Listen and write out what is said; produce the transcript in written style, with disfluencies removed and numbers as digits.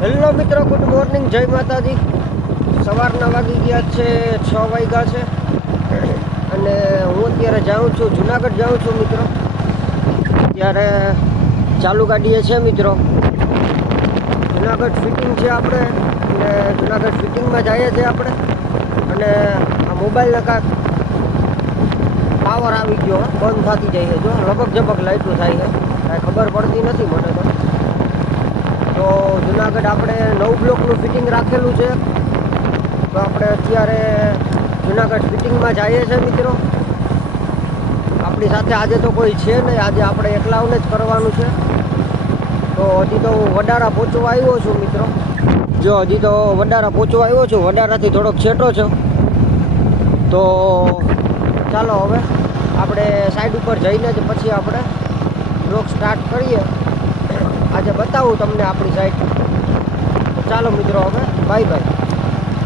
Hello મિત્રો, good morning, જય માતાજી। સવારના વાગી ગયા છે 6 વાગ્યા છે અને હું અત્યારે જાઉં છું જુનાગઢ જાઉં છું મિત્રો। ત્યારે ચાલુ ગાડીએ છે મિત્રો, જુનાગઢ ફિટિંગ છે આપણે અને જુનાગઢ ફિટિંગમાં જઈએ છીએ આપણે। અને આ મોબાઈલને કાંઈક પાવર આવી ગયો, બંધ થતી જાય છે, જો લબક ઝબક લાઈટો થાય છે, કાંઈ ખબર પડતી નથી મને તો જુનાગઢ આપણે 9 બ્લોકનું ફિટિંગ રાખેલું છે, તો આપણે અત્યારે જુનાગઢ ફિટિંગમાં જઈએ છીએ મિત્રો। આપણી સાથે આજે તો કોઈ છે નહીં, આજે આપણે એકલાઓને જ કરવાનું છે। તો હજી તો હું વડારા પહોંચવા આવ્યો છું મિત્રો, જો હજી તો વડારા પહોંચવા આવ્યો છું, વડારાથી થોડોક છેટો છો। તો ચાલો હવે આપણે સાઈડ ઉપર જઈને જ પછી આપણે બ્લોગ સ્ટાર્ટ કરીએ। આજે બતાવું તમને આપણી સાઈડ। તો ચાલો મિત્રો, હવે બાય બાય।